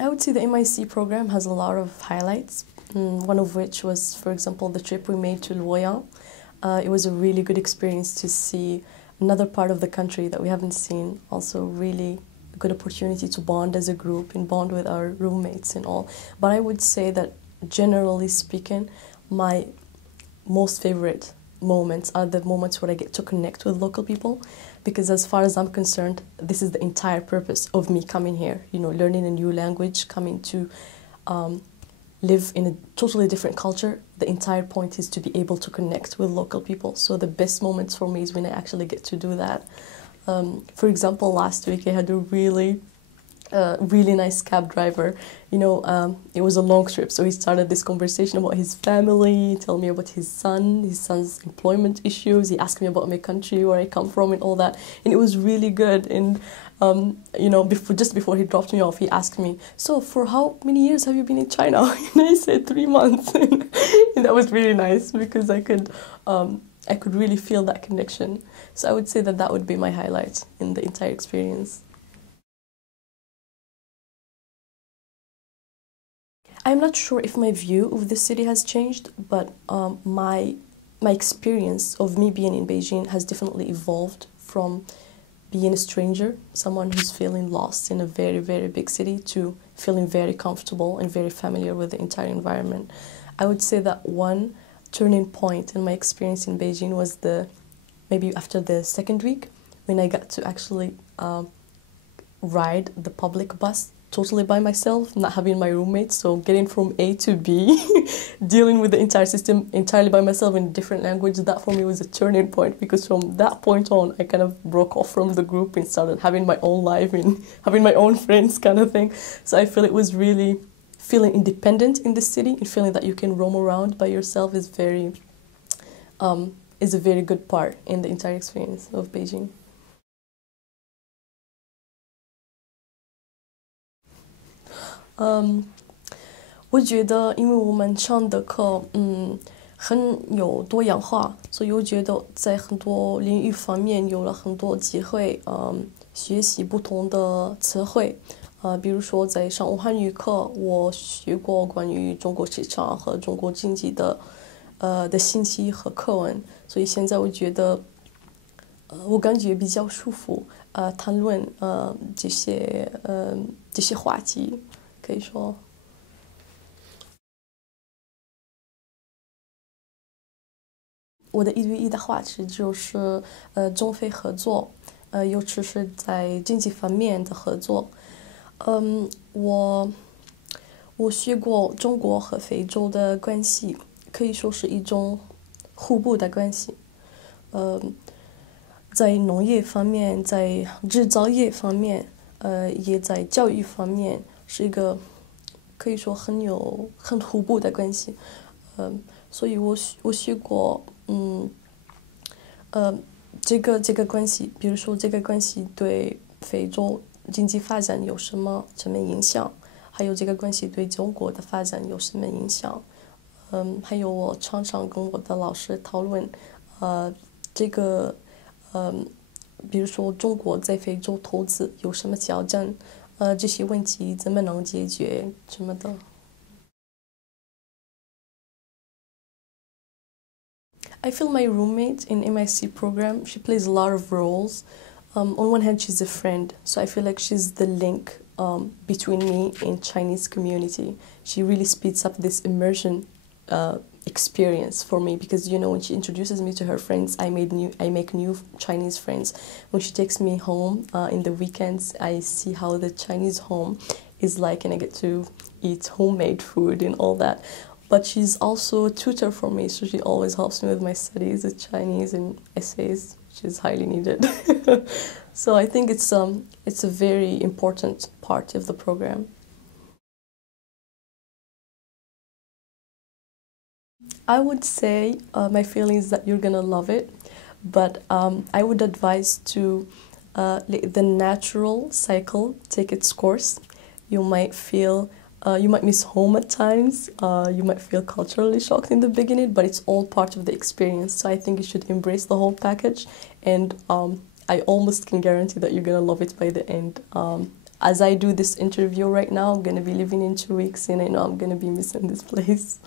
I would say the MIC program has a lot of highlights, one of which was, for example, the trip we made to Luoyang. It was a really good experience to see another part of the country that we haven't seen. Also, really good opportunity to bond as a group and bond with our roommates and all. But I would say that, generally speaking, my most favorite moments are the moments where I get to connect with local people, because as far as I'm concerned, this is the entire purpose of me coming here, you know, learning a new language, coming to live in a totally different culture. The entire point is to be able to connect with local people. So the best moments for me is when I actually get to do that. For example, last week I had a really nice cab driver. You know, it was a long trip, so he started this conversation about his family, tell me about his son's employment issues. He asked me about my country, where I come from, and all that. And it was really good. And you know, just before he dropped me off, he asked me, "So, for how many years have you been in China?" And I said 3 months, and that was really nice because I could really feel that connection. So I would say that that would be my highlight in the entire experience. I'm not sure if my view of the city has changed, but my experience of me being in Beijing has definitely evolved from being a stranger, someone who's feeling lost in a very, very big city, to feeling very comfortable and very familiar with the entire environment. I would say that one turning point in my experience in Beijing was maybe after the second week, when I got to actually ride the public bus totally by myself, not having my roommates, so getting from A to B, dealing with the entire system entirely by myself in a different language. That for me was a turning point, because from that point on, I kind of broke off from the group and started having my own life and having my own friends kind of thing. So I feel it was really feeling independent in the city, and feeling that you can roam around by yourself is a very good part in the entire experience of Beijing. 嗯，我觉得，因为我们上的课，很有多样化，所以我觉得在很多领域方面有了很多机会，学习不同的词汇。比如说在上午汉语课，我学过关于中国市场和中国经济的信息和课文，所以现在我觉得，我感觉比较舒服，谈论这些话题。可以说，我的一对一的话题就是中非合作，尤其是在经济方面的合作。嗯，我学过中国和非洲的关系，可以说是一种互补的关系。嗯，在农业方面，在制造业方面，也在教育方面，是一个可以说很互补的关系。所以我学过，呃，这个关系，比如说这个关系对非洲经济发展有什么影响，还有这个关系对中国的发展有什么影响。还有我常常跟我的老师讨论，这个，嗯，比如说中国在非洲投资有什么挑战，这些问题怎么能解决什么的。I feel my roommate in MIC program, she plays a lot of roles. On one hand, she's a friend, so I feel like she's the link between me and Chinese community. She really speeds up this immersion experience for me, because you know, when she introduces me to her friends, I make new Chinese friends. When she takes me home in the weekends, I see how the Chinese home is like, and I get to eat homemade food and all that. But she's also a tutor for me, so she always helps me with my studies with Chinese and essays, which is highly needed. So I think it's a very important part of the program. I would say my feeling is that you're gonna love it, but I would advise to let the natural cycle take its course. You might feel, you might miss home at times, you might feel culturally shocked in the beginning, but it's all part of the experience. So I think you should embrace the whole package, and I almost can guarantee that you're gonna love it by the end. as I do this interview right now, I'm going to be leaving in 2 weeks, and I know I'm going to be missing this place.